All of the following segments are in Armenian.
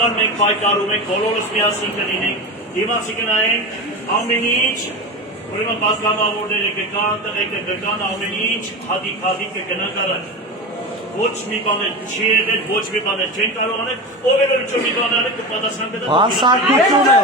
համար մենք պայքարում ենք, բոլորս միասին կլինենք, դիմացի կնայենք ամեն ինչ, ուրեմն պատգամավորները կգան, տղեկը կգան, ամեն ինչ հատիկ կգնանք առաջ։ Ոչ մի բան չի եղել, ոչ մի բան չեն կարող անել, ով էլ ինչ մի բան անել կպատասխան կտա։ Բանսարկություն է։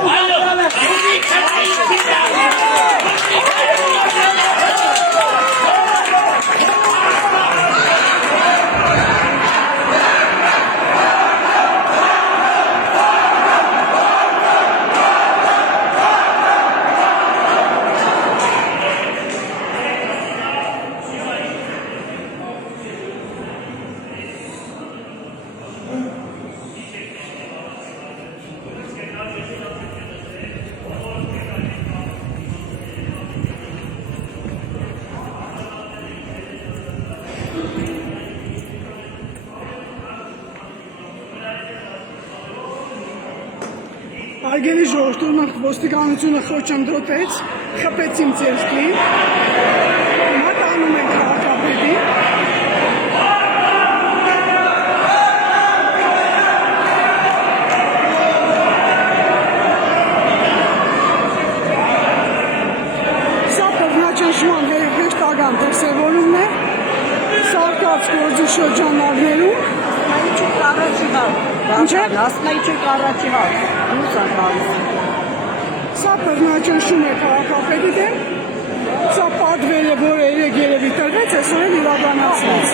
Արգելի ժողովուրդ, ոստիկանությունը խոչընդոտեց, խփեց իմ ձեռքին, հիմա տանում ենք քաղաքապետին։ Սա բռնաճնշման հեշտական դրսևորումն է, սարկած գործի շրջանառներում։ Սա բռնաճնշում է քաղաքապետի դեմ, սա պատվեր է, որ երեկ երևի տրվեց, այսօր էլ իրականացվեց։